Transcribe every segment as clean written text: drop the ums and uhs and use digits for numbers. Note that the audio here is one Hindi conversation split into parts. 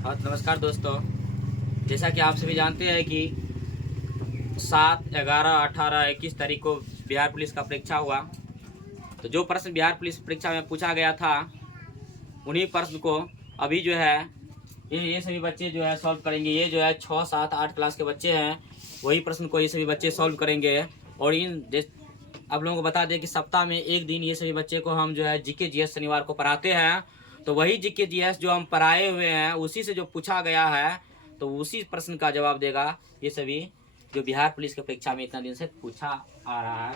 हाँ तो नमस्कार दोस्तों, जैसा कि आप सभी जानते हैं कि 7, 11, 18, 21 तारीख को बिहार पुलिस का परीक्षा हुआ। तो जो प्रश्न बिहार पुलिस परीक्षा में पूछा गया था उन्हीं प्रश्न को अभी जो है ये सभी बच्चे जो है सॉल्व करेंगे। ये जो है 6, 7, 8 क्लास के बच्चे हैं, वही प्रश्न को ये सभी बच्चे सॉल्व करेंगे। और आप लोगों को बता दें कि सप्ताह में एक दिन ये सभी बच्चे को हम जो है जीके जीएस शनिवार को पढ़ाते हैं। तो वही जीके जीएस जो हम पढ़ाए हुए हैं उसी से जो पूछा गया है तो उसी प्रश्न का जवाब देगा ये सभी जो बिहार पुलिस की परीक्षा में इतना दिन से पूछते आ रहा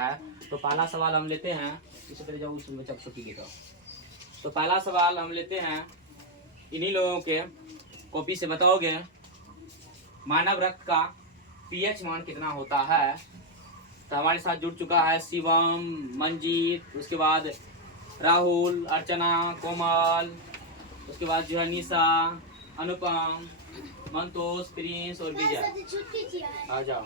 है। तो पहला सवाल हम लेते हैं, इससे पहले जाओ उसमें बच्चा छुट्टी की तो पहला सवाल हम लेते हैं इन्हीं लोगों के कॉपी से। बताओगे मानव रक्त का पीएच मान कितना होता है? तो हमारे साथ जुड़ चुका है शिवम, मंजीत, उसके बाद राहुल, अर्चना, कोमल, उसके बाद जो है निशा, अनुपम, मंतोष, प्रिंस और विजय। आ जाओ।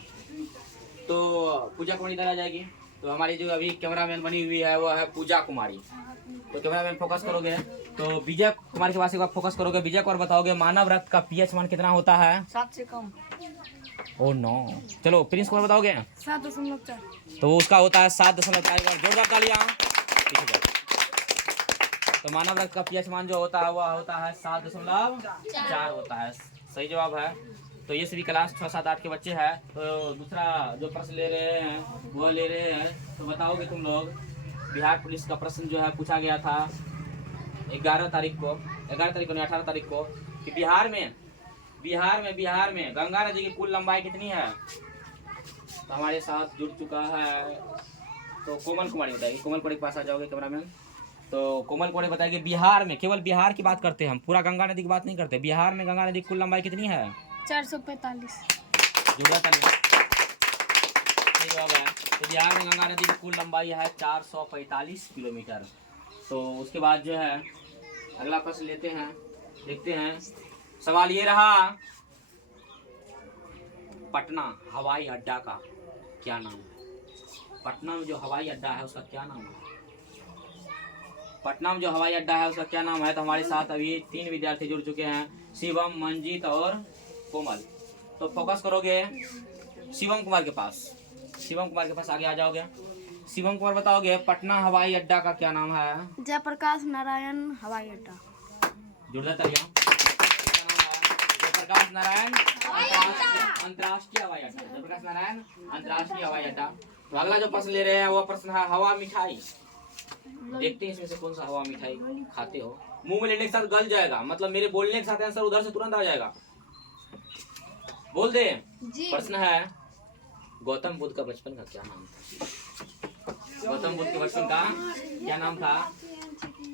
तो पूजा कुमारी इधर आ जाएगी। तो हमारी जो अभी कैमरामैन बनी हुई है वो है पूजा कुमारी। तो कैमरामैन फोकस करोगे तो विजय कुमार के पास एक बार फोकस करोगे। विजय कुमार बताओगे मानव रक्त का पीएच मान कितना होता है? 7 से कम। Oh no. चलो प्रिंस कुमार बताओगे? 7.4। तो उसका होता है 7.4। जोरदार तालियां। तो मानव रक्त का पीएच मान जो होता है वह होता है 7.4 होता है। सही जवाब है। तो ये सभी क्लास 6, 7, 8 के बच्चे हैं। तो दूसरा जो प्रश्न ले रहे हैं वो ले रहे हैं। तो बताओगे तुम लोग बिहार पुलिस का प्रश्न जो है पूछा गया था 11 तारीख को नहीं 18 तारीख को कि बिहार में गंगा नदी की कुल लंबाई कितनी है? तो हमारे साथ जुड़ चुका है तो कोमल कुमारी बताएगी। कोमल कुमारी के पास आ जाओगे कैमरामैन। तो कोमल कुमारी बताएगी बिहार में, केवल बिहार की बात करते हैं हम, पूरा गंगा नदी की बात नहीं करते। बिहार में गंगा नदी की कुल लंबाई कितनी है? 445। सही जवाब है। तो बिहार में गंगा नदी की कुल लंबाई है 445 किलोमीटर। तो उसके बाद जो है अगला प्रश्न लेते हैं, देखते हैं। सवाल ये रहा, पटना हवाई अड्डा का क्या नाम है? पटना में जो हवाई अड्डा है उसका क्या नाम है? पटना में जो हवाई अड्डा है उसका क्या नाम है? तो हमारे साथ अभी 3 विद्यार्थी जुड़ चुके हैं, शिवम, मंजीत और कोमल। तो फोकस करोगे शिवम कुमार के पास। शिवम कुमार के पास आगे आ जाओगे। शिवम कुमार बताओगे पटना हवाई अड्डा का क्या नाम है? जयप्रकाश नारायण हवाई अड्डा। जोरदार तालियां। जयप्रकाश नारायण अंतर्राष्ट्रीय हवाई अड्डा। जयप्रकाश नारायण अंतर्राष्ट्रीय हवाई अड्डा। तो अगला जो प्रश्न ले रहे हैं वो प्रश्न है हवा मिठाई। देखते हैं इसमें से कौन सा हवा मिठाई खाते हो। मुंह में लेने के साथ गल जाएगा, मतलब मेरे बोलने के साथ आंसर उधर से तुरंत आ जाएगा। बोल दे। प्रश्न है गौतम बुद्ध का बचपन का क्या नाम था? गौतम बुद्ध के बचपन का क्या नाम था?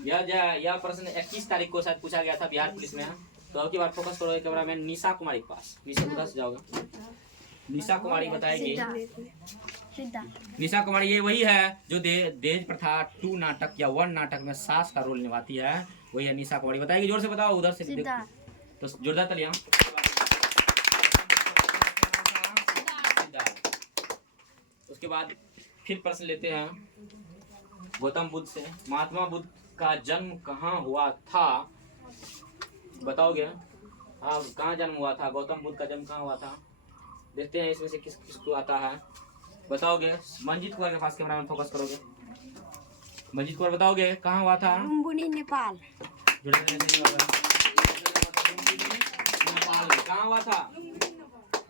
यह प्रश्न 21 तारीख को शायद पूछा गया था बिहार पुलिस में। तो अब की बार फोकस करो कैमरामैन निशा कुमारी के पास। निशा उधर से जाओगे। निशा कुमारी बताएगी। निशा कुमारी ये वही है जो दहेज प्रथा 2 नाटक या 1 नाटक में सास का रोल निभाती है, वही है निशा कुमारी। बताएगी, जोर से बताओ उधर से। तो जोरदार तालियां। उसके बाद फिर प्रश्न लेते हैं गौतम बुद्ध से। महात्मा बुद्ध का जन्म कहाँ हुआ था? बताओगे? हाँ, कहाँ जन्म हुआ था? गौतम बुद्ध का जन्म कहाँ हुआ था? देखते हैं इसमें से किस किसको आता है। बताओगे? मंजीत कुमार के पास कैमरा में फोकस करोगे। मंजीत कुमार बताओगे कहाँ हुआ था? लुम्बिनी, नेपाल। नेपाल कहाँ हुआ था?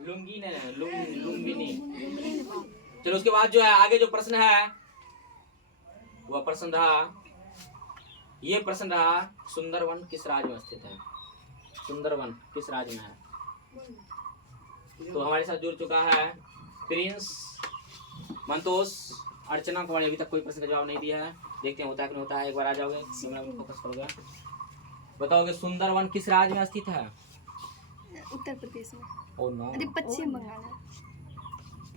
लुम्बिनी। चलो उसके बाद जो है आगे जो प्रश्न है वह प्रश्न रहा, ये प्रश्न रहा सुंदरवन किस राज्य में स्थित है? सुंदरवन किस राज्य में है? तो हमारे साथ जुड़ चुका है प्रिंस, मंतोष, अर्चना कुमारी। अभी तक कोई प्रश्न का जवाब नहीं दिया है, देखते हैं होता है कि नहीं होता है। एक बार आ जाओगे, फोकस करोगे। बताओगे सुंदरवन किस राज्य में स्थित है? उत्तर प्रदेश में। Oh no. अरे पश्चिम बंगाल।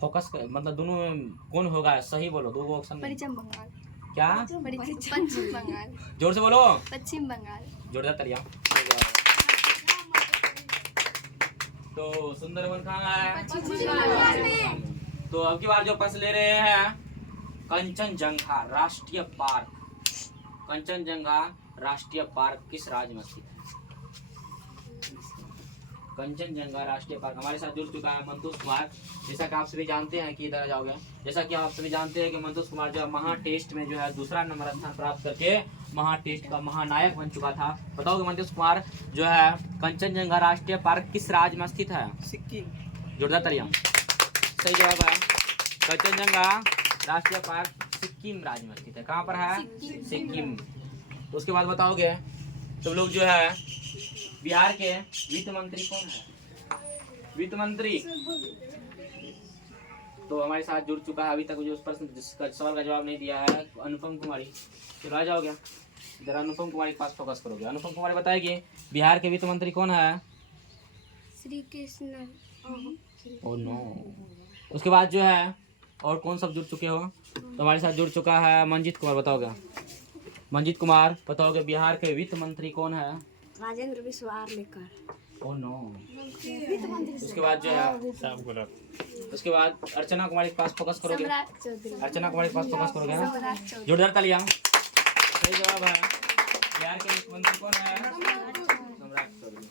फोकस कर, मतलब दोनों में कौन होगा? सही बोलो, दो ऑप्शन। पश्चिम बंगाल। क्या? पश्चिम बंगाल। जोर से बोलो। पश्चिम बंगाल। जोरदार तालियां। तो सुंदरवन कहाँ है? तो अब की बार जो प्रश्न ले रहे हैं कंचनजंगा राष्ट्रीय पार्क। कंचनजंगा राष्ट्रीय पार्क किस राज्य में स्थित है? कंचनजंगा राष्ट्रीय पार्क। हमारे साथ जुड़ चुका है मंतोष कुमार। जैसा कि आप सभी जानते हैं कि इधर आ जाओगे। जैसा कि आप सभी जानते हैं कि मंतोष कुमार जो है महा टेस्ट में जो है दूसरा नंबर स्थान प्राप्त करके महा टेस्ट का महानायक बन चुका था। बताओगे मंतोष कुमार जो है कंचनजंगा राष्ट्रीय पार्क किस राज्य में स्थित है? सिक्किम। जोरदार तालियां। सही जवाब है, कंचनजंगा राष्ट्रीय पार्क सिक्किम राज्य में स्थित है। कहाँ पर है? सिक्किम। तो उसके बाद बताओगे तुम लोग जो है बिहार के वित्त मंत्री कौन है? वित्त मंत्री तो हमारे साथ जुड़ चुका है। अभी तक जो उस प्रश्न जिसका सवाल का जवाब नहीं दिया है अनुपम कुमारी। तो आ जाओगे इधर, अनुपम कुमारी के पास फोकस करोगे। अनुपम कुमारी बताएगी बिहार के वित्त मंत्री कौन है? श्री कृष्ण। Oh no. उसके बाद जो है और कौन सब जुड़ चुके हो? तो हमारे साथ जुड़ चुका है मंजीत कुमार। बताओगे मंजीत कुमार बताओगे बिहार के वित्त मंत्री कौन है? राजेंद्र विश्वकर्मा। Oh no. उसके बाद जो है उसके बाद अर्चना कुमारी के पास फोकस करोगे। सम्राट चौधरी। अर्चना कुमारी के पास फोकस करोगे। सम्राट चौधरी। जोरदार तालियां। सही जवाब है, बिहार के वित्त मंत्री कौन है? सम्राट चौधरी।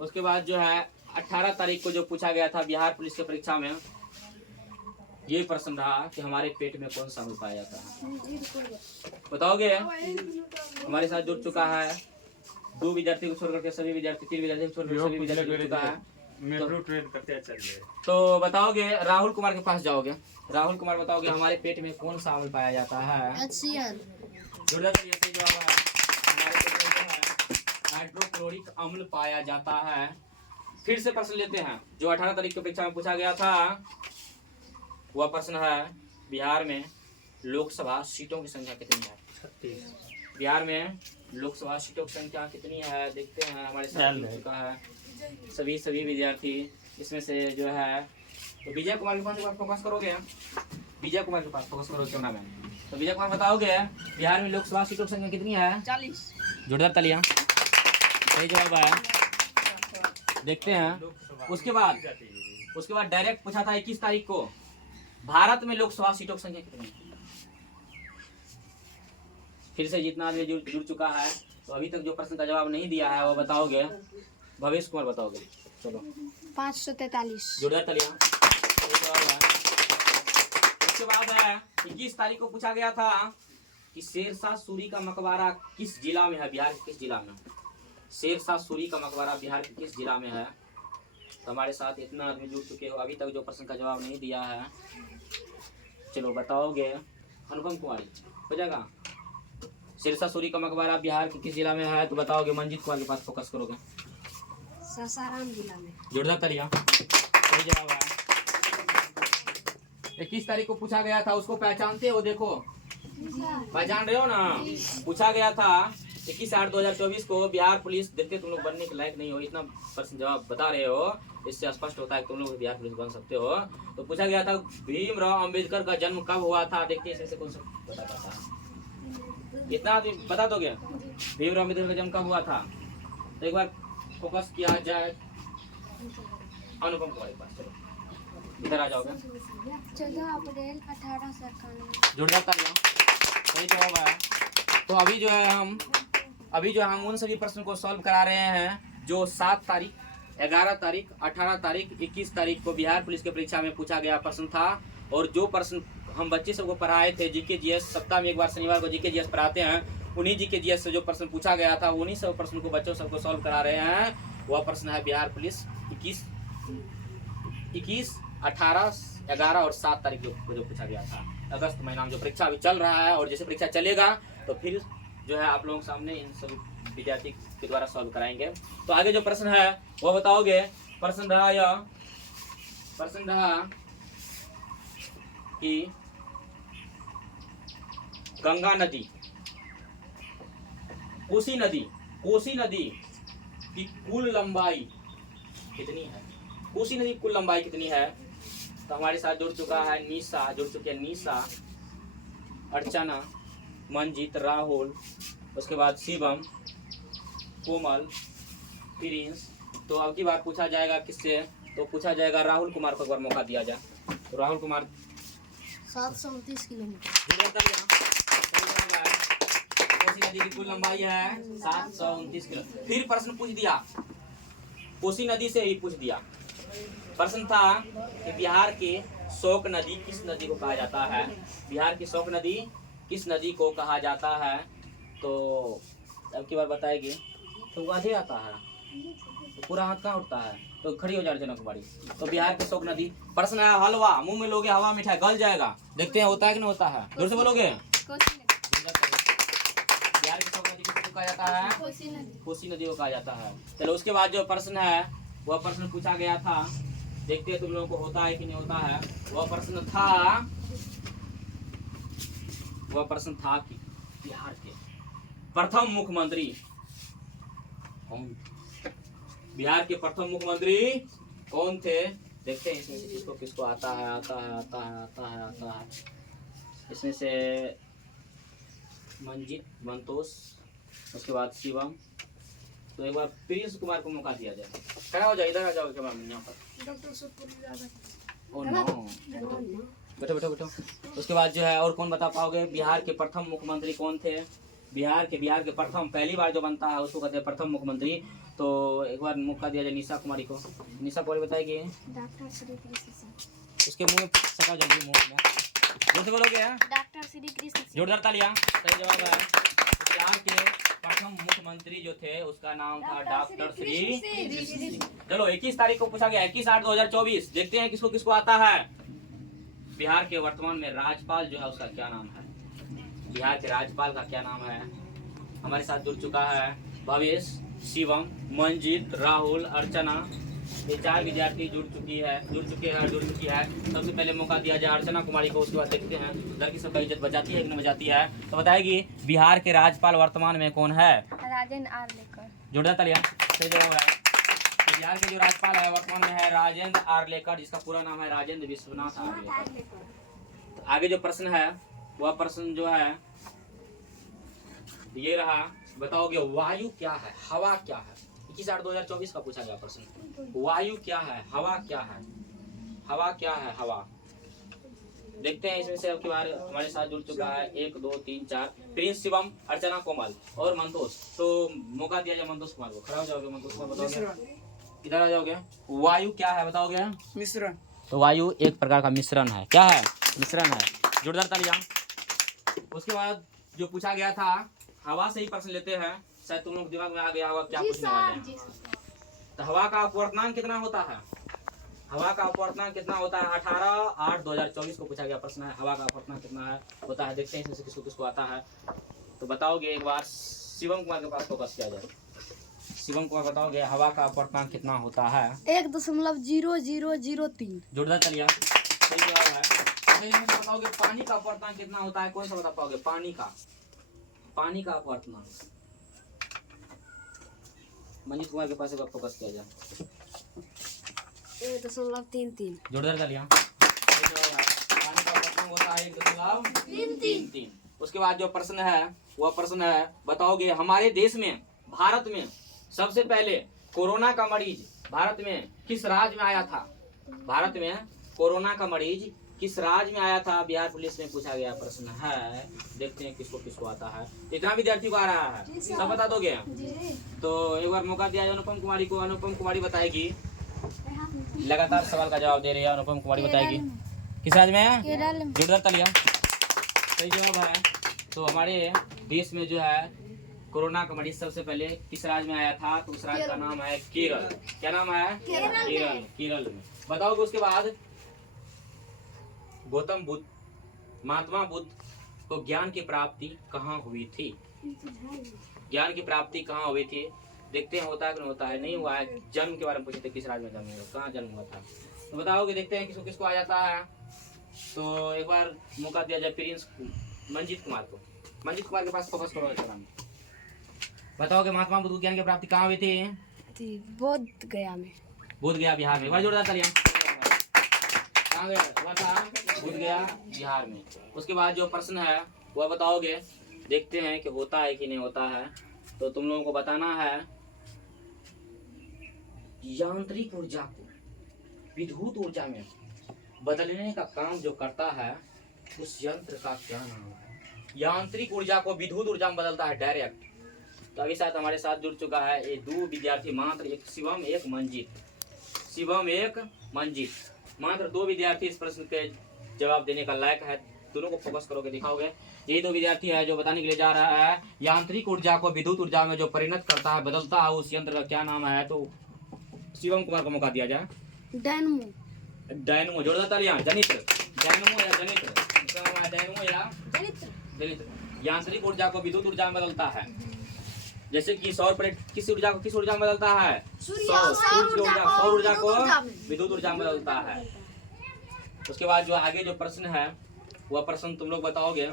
उसके बाद जो है 18 तारीख को जो पूछा गया था बिहार पुलिस की परीक्षा में, ये प्रश्न रहा कि हमारे पेट में कौन सा अम्ल पाया जाता है? बताओगे? हमारे साथ जुड़ चुका है 2 विद्यार्थी को छोड़कर के सभी विद्यार्थी, 3 विद्यार्थी को छोड़कर सभी विद्यार्थी जुड़ चुका है। तो बताओगे राहुल कुमार के पास जाओगे। राहुल कुमार बताओगे हमारे पेट में कौन सा अम्ल पाया जाता है? जोरदार तालियां। सही जवाब है, हमारे पेट में जो है हाइड्रोक्लोरिक अम्ल पाया जाता है। फिर से प्रश्न लेते हैं जो 18 तारीख की परीक्षा में पूछा गया था। वह प्रश्न है बिहार में लोकसभा सीटों की संख्या कितनी है? 36। बिहार में लोकसभा सीटों की संख्या कितनी है देखते हैं। हमारे साथ जुड़ चुका है सभी विद्यार्थी। इसमें से जो है तो विजय कुमार के पास फोकस करोगे। विजय कुमार के पास फोकस करोगे कैमरा में। तो विजय कुमार बताओगे बिहार में लोकसभा सीटों की संख्या कितनी है? 40। जोरदार तालियां। सही जवाब है, देखते हैं। उसके बाद डायरेक्ट पूछा था 21 तारीख को भारत में लोकसभा सीटों की संख्या कितनी है? फिर से जितना आदमी जुड़ चुका है तो अभी तक जो प्रश्न का जवाब नहीं दिया है वो बताओगे। भवेश कुमार बताओगे। चलो 543। जोरदार तालियां। उसके बाद है 21 तारीख को पूछा गया था कि शेरशाह सूरी का मकबरा किस जिला में है? बिहार के किस जिला में? शेरशाह सूरी का मकबरा बिहार के किस जिला में है? तो हमारे साथ इतना आदमी जुड़ चुके हो, अभी तक जो प्रश्न का जवाब नहीं दिया है। चलो बताओगे अनुपम कुमारी हो जाएगा। शेरशाह सूरी का मकबरा बिहार के किस जिला में है? तो बताओगे मंजीत कुमार के पास फोकस करोगे। सासाराम जिला में। जोरदार तालियां। सही जवाब है। 21 तारीख को पूछा गया था, उसको पहचानते हो? देखो पहचान रहे हो ना? पूछा गया था 21/8/2024 को बिहार पुलिस। देखते तुम लोग बनने के लायक नहीं हो, इतना प्रश्न जवाब बता रहे हो, इससे स्पष्ट होता है तुम लोग बिहार पुलिस बन सकते हो। तो पूछा गया था भीमराव अंबेडकर का जन्म कब हुआ था? देखते इससे कौन सा बता पाता है। इतना बता दोगे भीमराव अंबेडकर का जन्म कब हुआ था? तो एक बार फोकस किया जाए अनुपम कुमार के पास। चलो इधर आ जाओगे। 14 अप्रैल 1891। जोरदार तालियां। सही जवाब है। तो अभी जो है हम उन सभी प्रश्नों को सॉल्व करा रहे हैं जो 7 तारीख, 11 तारीख, 18 तारीख, 21 तारीख को बिहार पुलिस की परीक्षा में पूछा गया प्रश्न था। और जो प्रश्न हम बच्चे सबको पढ़ाए थे जीके जीएस, सप्ताह में एक बार शनिवार को जीके जीएस पढ़ाते हैं, उन्हीं जीके जीएस से जो प्रश्न पूछा गया था उन्हीं सब प्रश्न को बच्चों सबको सॉल्व करा रहे हैं। वह प्रश्न है बिहार पुलिस 21, 18, 11 और 7 तारीख जो पूछा गया था। अगस्त महीना में जो परीक्षा अभी चल रहा है और जैसे परीक्षा चलेगा तो फिर जो है आप लोगों के सामने इन सभी विद्यार्थी के द्वारा सॉल्व कराएंगे। तो आगे जो प्रश्न है वो बताओगे। प्रश्न रहा कि गंगा नदी, कोसी नदी की कुल लंबाई कितनी है? कोसी नदी की कुल लंबाई कितनी है? तो हमारे साथ जुड़ चुका है निशा, अर्चना, मंजीत, राहुल, उसके बाद शिवम, कोमल, प्रिंस। तो अब की बार पूछा जाएगा किससे? तो पूछा जाएगा राहुल कुमार को एक बार मौका दिया जाए। तो राहुल कुमार 729 किलोमीटर। कोसी नदी की कुल लंबाई है 729 किलो। फिर प्रश्न पूछ दिया कोसी नदी से ही पूछ दिया। प्रश्न था कि बिहार की शोक नदी किस नदी को कहा जाता है, बिहार की शोक नदी किस नदी को कहा जाता है। तो अब की बार बताएगी तो आधे आता है तो पूरा हाथ कहाँ उठता है, तो खड़ी हो जाए अर्चना कुमारी। तो बिहार की शोक नदी। प्रश्न है हलवा, मुंह में लोगे हवा मीठा गल जाएगा, देखते हैं होता है कि नहीं होता है, जोर से बोलोगे। बिहार की शोक नदी किसको कहा जाता है, कोसी नदी को कहा जाता है। चलो उसके बाद जो प्रश्न है वह प्रश्न पूछा गया था, देखते हैं तुम लोगों को होता है कि नहीं होता है। वह प्रश्न था कि बिहार के प्रथम मुख्यमंत्री कौन, बिहार के प्रथम मुख्यमंत्री कौन थे। देखते हैं इसमें से किसको किसको आता है। इसमें से मंजीत, संतोष, उसके बाद शिवम। तो एक बार प्रिंस कुमार को मौका दिया जाए, खड़ा हो जाए, इधर आ जाओ कैमरा मैन यहाँ पर। ओह नो, बैठो। उसके बाद जो है और कौन बता पाओगे बिहार के प्रथम मुख्यमंत्री कौन थे। बिहार के प्रथम, पहली बार जो बनता है उसको कहते हैं प्रथम मुख्यमंत्री। तो एक बार मौका दिया जाए निशा कुमारी को। निशा कुमारी बताएगी। डॉक्टर श्री कृष्ण। उसके मुंह में सका जल्दी, मुंह में जोर से बोलोगे। डॉक्टर श्री कृष्ण। जोरदार तालियां। सही जवाब है। बिहार के प्रथम मुख्यमंत्री जो थे उसका नाम था डॉक्टर श्री। चलो 21 तारीख को पूछा गया, 21/8/2024। देखते हैं किसको किसको आता है। बिहार के वर्तमान में राज्यपाल जो है उसका क्या नाम है, बिहार के राज्यपाल का क्या नाम है। हमारे साथ जुड़ चुका है भवेश, शिवम, मंजीत, राहुल, अर्चना। ये 4 विद्यार्थी जुड़ चुकी है। सबसे पहले मौका दिया जाए अर्चना कुमारी को, उसके बाद देखते हैं लड़की सबका इज्जत बचाती है कि नहीं बचाती है। तो बताएगी बिहार के राज्यपाल वर्तमान में कौन है। राजेंद्र आर्लेकर। जोरदार तालियां। सही जवाब है। तो बिहार के जो राज्यपाल है वर्तमान में है राजेंद्र आर्लेकर, जिसका पूरा नाम है राजेंद्र विश्वनाथ आर्लेकर। तो आगे जो प्रश्न है वह प्रश्न जो है ये रहा, बताओगे वायु क्या है, हवा क्या है। 21/8/2024 का पूछा गया प्रश्न। वायु क्या है, हवा क्या है, हवा क्या है, हवा। देखते हैं इसमें से अब की बार हमारे साथ जुड़ चुका है 1 2 3 4 प्रिंस, शिवम, अर्चना, कोमल और मंतोष। तो मौका दिया जाए मंतोष कुमार को, खड़ा हो जाओगे मंतोष कुमार, बताओगे इधर आ जाओगे। वायु क्या है बताओगे। मिश्रण। तो वायु एक प्रकार का मिश्रण है, क्या है, मिश्रण है। जोरदार तालियां। उसके बाद जो पूछा गया था हवा से ही प्रश्न लेते हैं, शायद तुम लोग दिमाग में आ गया होगा क्या पूछने वाले हैं। तो हवा का अपवर्तनांक कितना होता है, हवा का अपवर्तनांक कितना होता है। 18/8/2024 को पूछा गया प्रश्न है, हवा का अपवर्तनांक कितना है होता है। देखते हैं इसमें से किसको किसको आता है। तो बताओगे एक बार शिवम कुमार के पास फोकस किया जाए। शिवम कुमार बताओगे हवा का अपवर्तनांक कितना होता है। 1.0003। जोरदार तालियां। सही जवाब है। बताओगे पानी का अपवर्तनांक कितना होता है, कौन सा बता पाओगे। पानी का अपवर्तनांक। मंजीत कुमार के पास एक बार फोकस किया जाए। 1.33। जोरदार तालियां। सही जवाब है। पानी का अपवर्तनांक होता है 1.33। उसके बाद जो प्रश्न है वह प्रश्न है, बताओगे हमारे देश में, भारत में सबसे पहले कोरोना का मरीज भारत में किस राज्य में आया था। भारत में कोरोना का मरीज किस राज्य में आया था, बिहार पुलिस में पूछा गया प्रश्न है। देखते हैं किसको किसको आता है। इतना विद्यार्थी को आ रहा है, सब बता दोगे। तो एक बार मौका दिया जाए अनुपम कुमारी को। अनुपम कुमारी बताएगी, लगातार सवाल का जवाब दे रही है। अनुपम कुमारी बताएगी किस राज्य में। जोरदार तालियां। सही जवाब है। तो हमारे देश में जो है कोरोना का मरीज सबसे पहले किस राज्य में आया था, तो उस राज्य का नाम है केरल। क्या नाम है, केरल में। बताओगे उसके बाद गौतम बुद्ध, महात्मा बुद्ध को ज्ञान की प्राप्ति कहाँ हुई थी। ज्ञान की प्राप्ति कहाँ हुई थी, देखते हैं होता है कि नहीं होता है। नहीं हुआ है। जन्म के बारे में पूछे थे, किस राज्य में जन्म हुआ, कहाँ जन्म हुआ था। तो बताओगे, देखते हैं किसको किसको आ जाता है। तो एक बार मौका दिया जाए प्रिंस मंजीत कुमार को। मंजीत कुमार के पास फोकस करो। बताओगे महात्मा बुद्ध को ज्ञान की प्राप्ति कहाँ हुई थी। बोध गया में। बोध गया बिहार में। एक बार जोरदार तालियां। कहाँ गया था, बोध गया बिहार में। उसके बाद जो प्रश्न है वह बताओगे, देखते हैं कि होता है कि नहीं होता है। तो तुम लोगों को बताना है यांत्रिक ऊर्जा को विद्युत ऊर्जा में बदलने का काम जो करता है उस यंत्र का क्या नाम है। यांत्रिक ऊर्जा को विद्युत ऊर्जा में बदलता है डायरेक्ट। तो अभी साथ हमारे साथ जुड़ चुका है ये 2 विद्यार्थी मात्र, एक शिवम एक मंजित। शिवम एक मंजित, मात्र 2 विद्यार्थी इस प्रश्न के जवाब देने का लायक है। दोनों को फोकस करोगे दिखाओगे। यही 2 विद्यार्थी है जो बताने के लिए जा रहा है यांत्रिक ऊर्जा को विद्युत ऊर्जा में जो परिणत करता है, बदलता है, उस यंत्र का क्या नाम है। तो शिवम कुमार को मौका दिया जाए। डायनमो। डायनमो, जोरदार तालियां। जनित्र, डायनमो या जनित्र, इसका नाम है डायनमो या जनित्र। जनित्र। यांत्रिक ऊर्जा को विद्युत ऊर्जा में बदलता है। जैसे कि सौर प्लेट किस ऊर्जा को किस ऊर्जा में बदलता है? सौर ऊर्जा को विद्युत ऊर्जा में बदलता है। उसके बाद जो आगे जो प्रश्न है वह प्रश्न तुम लोग बताओगे।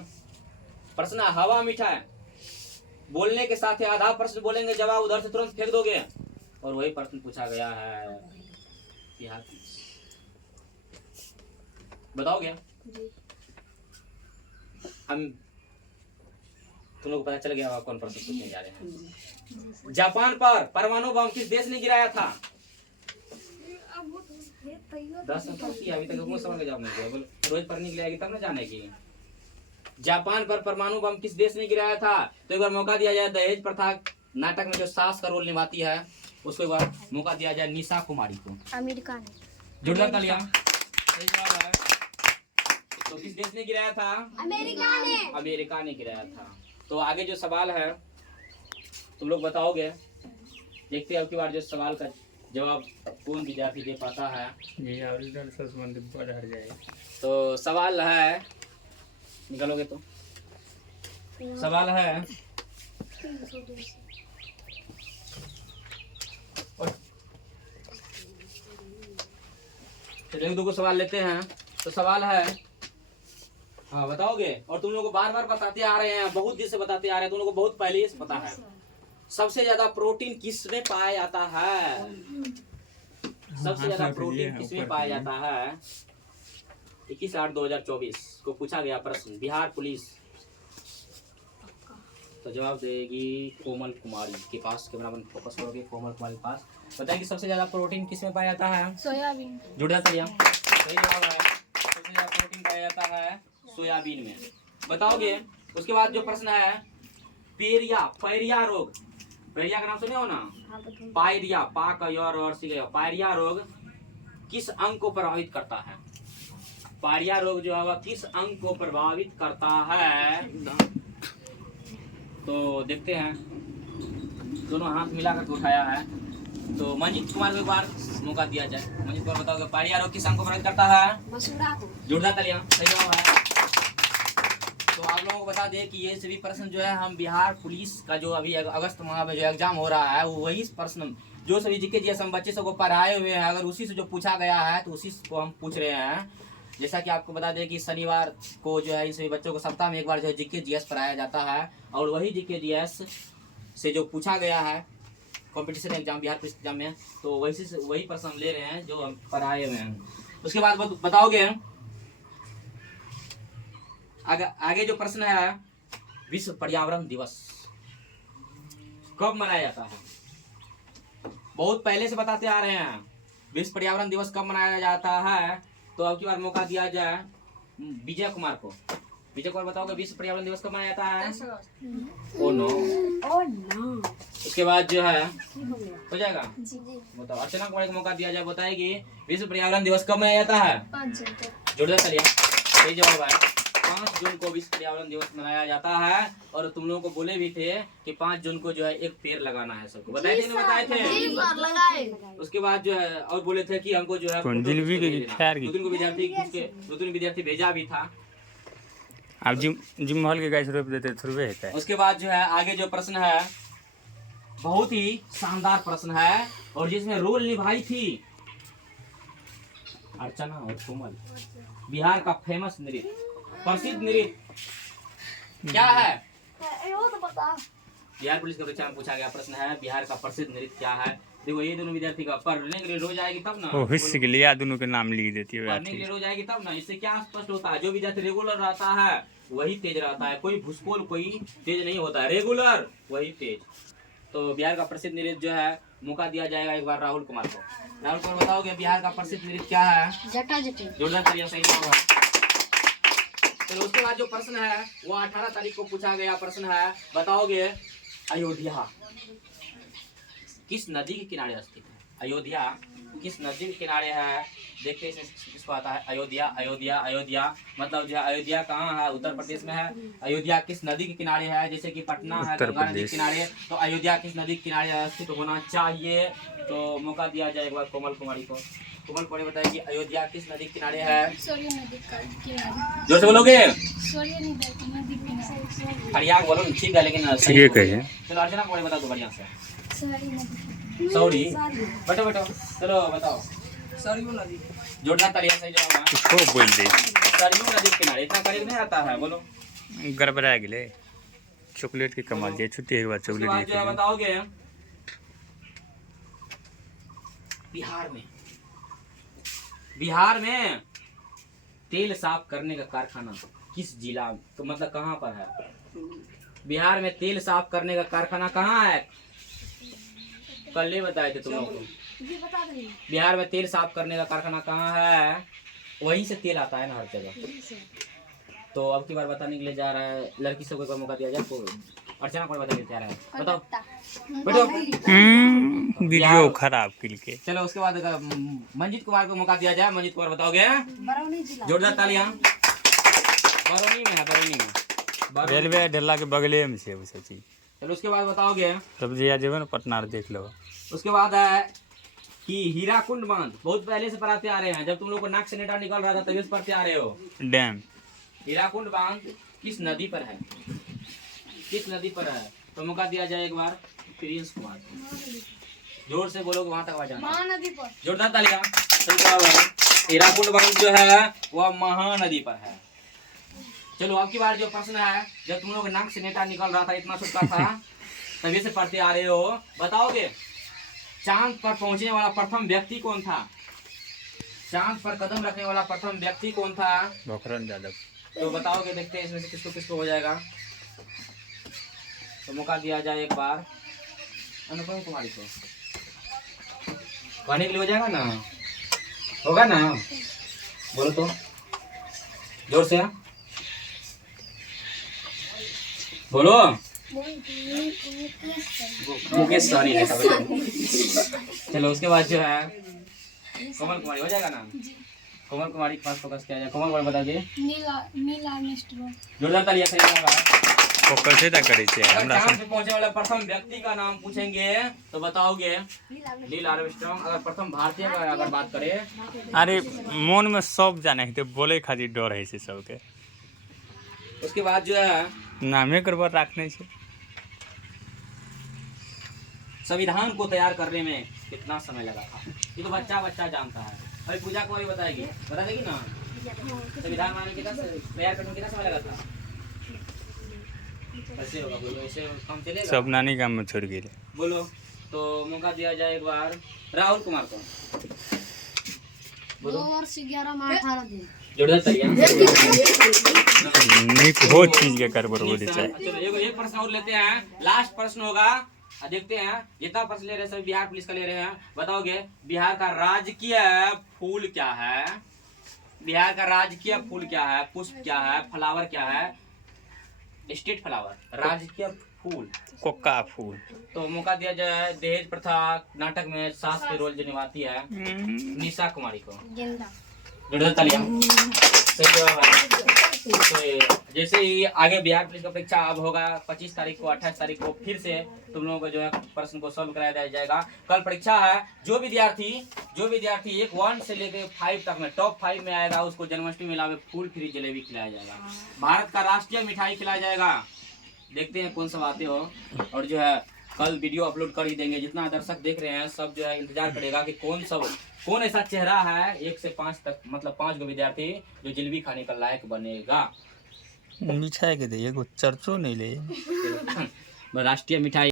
प्रश्न हवा मीठा है, बोलने के साथ ही आधा प्रश्न बोलेंगे, जवाब उधर से तुरंत फेंक दोगे। और वही प्रश्न पूछा गया है, यहाँ बताओगे? हम तुम लोग को पता चल गया होगा कौन प्रश्न पूछने जा रहे हैं। जापान पर परमाणु बम किस देश ने गिराया था? 10 अभी तक वो समझ के जवाब नहीं दिया। रोज पढ़ने के लिए आएगी तब ना जाने की। जापान पर परमाणु बम किस देश ने गिराया था? तो एक बार मौका दिया जाए। दहेज प्रथा नाटक में जो सास का रोल निभाती है उसको एक बार मौका दिया जाए, निशा कुमारी को। अमेरिका ने। जोरदार तालियां। सही जवाब है। तो किस देश ने गिराया था? अमेरिका ने। अमेरिका ने गिराया था। तो आगे जो सवाल है तुम लोग बताओगे। देखते हैं अब की बार जो सवाल का जवाब कौन विद्यार्थी दे पाता है। ये ओरिजिनल से संबंधित बढ़ जाएगा। तो सवाल है, निकालोगे तो सवाल है, चलिए एक दो को सवाल लेते हैं। तो सवाल है, हाँ बताओगे। और तुम लोग को बार बार बताते आ रहे हैं, बहुत दिन से बताते आ रहे हैं, तुम लोग को बहुत पहले ही पता है। सबसे ज्यादा प्रोटीन किस में पाया जाता है? सबसे ज्यादा प्रोटीन किस में पाया जाता है? 21/8/2024 को पूछा गया प्रश्न, बिहार पुलिस। तो जवाब देगी कोमल कुमारी के पास। कैमरा मैन फोकस करोगे कोमल कुमारी के पास। बताइए कि सबसे ज्यादा प्रोटीन किस में पाया जाता है? सोयाबीन। जुड़ा था। सही जवाब है, सबसे ज्यादा प्रोटीन पाया जाता है सोयाबीन में। बताओगे। उसके बाद जो प्रश्न है, पायरिया रोग, पायरिया का नाम सुने हो ना? पायरिया, पा का य और सी का। पायरिया रोग किस अंग को प्रभावित करता है? पायरिया रोग जो है वह किस अंग को प्रभावित करता है? तो देखते हैं। दोनों हाथ मिला करके उठाया है। तो मंजित कुमार को एक बार मौका दिया जाए। मंजित कुमार बताओगे पायरिया रोग किस अंग को प्रभावित करता है? मसूड़ा को। जोरदार तालियां। सही जवाब है। तो आप लोगों को बता दें कि ये सभी प्रश्न जो है हम बिहार पुलिस का जो अभी अगस्त माह में जो एग्जाम हो रहा है वही प्रश्न जो सभी जीके जीएस हम बच्चे सबको पढ़ाए हुए हैं, अगर उसी से जो पूछा गया है तो उसी को हम पूछ रहे हैं। जैसा कि आपको बता दें कि शनिवार को जो है इन सभी बच्चों को सप्ताह में एक बार जो है जीके जीएस पढ़ाया जाता है, और वही जीके जीएस से जो पूछा गया है competition exam Bihar police exam में, तो वही प्रश्न हम ले रहे हैं जो हम पढ़ाए हुए हैं। उसके बाद बताओगे। आगे जो प्रश्न है, विश्व पर्यावरण दिवस कब मनाया जाता है? बहुत पहले से बताते आ रहे हैं विश्व पर्यावरण दिवस कब मनाया जाता है। तो अब की बार मौका दिया जाए विजय कुमार को। विजय कुमार बताओगे विश्व पर्यावरण दिवस कब मनाया जाता है? Oh no. उसके बाद जो है हो जाएगा। बताओ। अर्चना कुमार को मौका दिया जाए, बताएगी विश्व पर्यावरण दिवस कब मनाया जाता है? 5 जून को। जोरदार तालियां। सही जवाब है, 5 जून को विश्व पर्यावरण दिवस मनाया जाता है। और तुम लोगों को बोले भी थे कि 5 जून को जो है एक पेड़ लगाना है। सबको बताए थे ना? बताए थे। उसके बाद जो है और बोले थे कि हमको जो है दो तीन विद्यार्थी भेजा भी था। आप जिम हॉल के गाइस रोप देते थोड़े होता है। उसके बाद जो है आगे जो प्रश्न है बहुत ही शानदार प्रश्न है, और जिसमें रोल निभाई थी अर्चना और कोमल। बिहार का फेमस नृत्य, प्रसिद्ध नृत्य क्या है? बिहार पुलिस के परीक्षा में पूछा गया प्रश्न है, बिहार का प्रसिद्ध नृत्य क्या है? देखो ये दोनों विद्यार्थी का पढ़ने के लिए रोज आएगी तब ना। हिस्से के लिए दोनों के नाम लिख देती है। पढ़ने के लिए रोज आएगी तब ना। इससे क्या स्पष्ट होता है, जो विद्यार्थी रेगुलर रहता है वही तेज रहता है। कोई भूसकोल कोई तेज नहीं होता है, रेगुलर वही तेज। तो बिहार का प्रसिद्ध नृत्य जो है मौका दिया जाएगा एक बार राहुल कुमार को। राहुल कुमार बताओगे बिहार का प्रसिद्ध नृत्य क्या है? जटा जटी। जोरदार तालियां। सही जवाब है। तो उसके बाद जो प्रश्न है वो 18 तारीख को पूछा गया प्रश्न है। बताओगे अयोध्या किस नदी के किनारे स्थित है? अयोध्या किस नदी के किनारे है? देखते हैं इसमें किसको आता है। अयोध्या अयोध्या अयोध्या मतलब जो है अयोध्या कहाँ है? उत्तर प्रदेश में है। अयोध्या किस नदी के किनारे है? जैसे कि पटना है उत्तर गंगा नदी के प्रदेश। किनारे, तो अयोध्या किस नदी के किनारे स्थित होना चाहिए? तो मौका दिया जाए एक बार कोमल कुमारी को। कोमल कुमारी बताइए कि अयोध्या किस नदी के किनारे है? सूर्य नदी का किनारे। जोर से बोलोगे? सूर्य नदी के किनारे। फरियाद बोलो ना, ठीक है लेकिन ठीक है कहिए। चलो अर्चना कुमारी बता दो बढ़िया से। सूर्य नदी। सॉरी बैठो बैठो, चलो बताओ। सरयू नदी। जोरदार तालियां, सही जवाब है। खूब बोल दे। सरयू नदी के किनारे, इतना करीब नहीं आता है, बोलो। गड़बड़ा गेले। चॉकलेट की कमाल दिए, छुट्टी के बाद उसके चॉकलेट बाद जो है दिए। बताओगे बिहार में तेल साफ करने का कारखाना किस जिला तो मतलब कहाँ पर है? बिहार में तेल साफ करने का कारखाना कहाँ है? कल ही बताए थे तुम लोगों को। ये बता देंगे। बिहार में तेल साफ करने का कारखाना कहाँ है? वहीं से तेल आता है ना हर जगह। तो अब की बार बताने के लिए जा रहा है, लड़की सबको एक बार मौका दिया जाए। को अर्चना कौन बताने जा रहा है, बताओ बेटो। वीडियो खराब किल के। चलो उसके बाद मंजीत कुमार को मौका दिया जाए। मंजीत कुमार बताओगे? बरौनी जिला। जोरदार तालियां। बरौनी में है, बरौनी में। रेलवे ढेला के बगले में से वो सब चीज। चलो उसके बाद बताओगे। तब जे जेबे ना पटना देख लो। उसके बाद है कि हीराकुंड बांध बहुत पहले से पढ़ाते आ रहे हैं, जब तुम लोग को नाक से नेटा निकल रहा था तभी से पढ़ते आ रहे हो। डैम। हीराकुंड बांध किस नदी पर है? किस नदी पर है? तो मौका दिया जाए एक बार प्रिंस कुमार। जोर से बोलोगे वहां तक आवाज आना। महानदी पर। जोरदार तालियां। हीराकुंड बांध जो है वह महानदी पर है। चलो अब की बार जो प्रश्न है, जब तुम लोग नाक से नेटा निकल रहा था, इतना छुटका था तभी से पढ़ते आ रहे हो, बताओगे चांद पर पहुंचने वाला प्रथम व्यक्ति कौन था? चांद पर कदम रखने वाला प्रथम व्यक्ति कौन था? भोकरन यादव। तो बताओगे, देखते हैं इसमें से किसको किसको हो जाएगा। तो मौका दिया जाए एक बार अनुपम कुमारी को। कहने के लिए हो जाएगा ना? होगा ना? बोलो तो जोर से बोलो। मुकेश सहनी है। चलो उसके बाद जो है कोमल कुमारी हो जाएगा ना? कोमल कुमारी के पास फोकस किया जाए। कोमल कुमारी बता दिए। Neil Armstrong. जोरदार तालियां। सही होगा। फोकस से करे छे हमरा चांद सब। पे पहुंचने वाला प्रथम व्यक्ति का नाम पूछेंगे तो बताओगे नील आर्मस्ट्रांग। अगर प्रथम भारतीय का अगर बात करें, अरे मन में सब जाने है, तो बोले खातिर डर है से सबके। उसके बाद जो है नामे करबर रखने छे। संविधान को तैयार करने में कितना समय लगा था? ये तो बच्चा बच्चा जानता है। अभी पूजा को बताएगी, बता देगी ना? संविधान बनाने कितना तैयार करने में कितना समय लगा था? कैसे होगा बोलो, ऐसे काम चलेगा? सब नानी गांव में छोड़ गए। बोलो। तो मौका दिया जाए एक बार राहुल कुमार को। 2 वर्ष 11 माह 18 दिन। जोरदार तालियां। निक हो चीज के करबर बोले चाहे। चलो एक प्रश्न और लेते हैं, लास्ट प्रश्न होगा। देखते हैं जितना प्रश्न ले रहे हैं सभी बिहार पुलिस का ले रहे हैं। बताओगे बिहार का राजकीय फूल क्या है? बिहार का राजकीय फूल क्या है? पुष्प क्या है? फ्लावर क्या है? स्टेट फ्लावर राजकीय फूल कोका फूल। तो मौका दिया जाए दहेज प्रथा नाटक में सास के रोल जो निभाती है निशा कुमारी को। गेंदा। जोरदार तालियां। सही जवाब है। तो जैसे ही आगे बिहार पुलिस का परीक्षा अब होगा 25 तारीख को, 28 तारीख को फिर से तुम लोगों को जो है प्रश्न को सॉल्व कराया जाएगा। कल परीक्षा है। जो विद्यार्थी 1 से लेकर 5 तक में टॉप 5 में आएगा उसको जन्माष्टमी मेला में फूल फ्री जलेबी खिलाया जाएगा। भारत का राष्ट्रीय मिठाई खिलाया जाएगा। देखते हैं कौन सब आते हो। और जो है कल वीडियो अपलोड कर ही देंगे। जितना दर्शक देख रहे हैं सब जो है इंतजार करेगा कि कौन ऐसा चेहरा है 1 से 5 तक, मतलब 5 गो विद्यार्थी जो जलेबी खाने का लायक बनेगा। मिठाई के दे एगो चर्चो नहीं ले। राष्ट्रीय मिठाई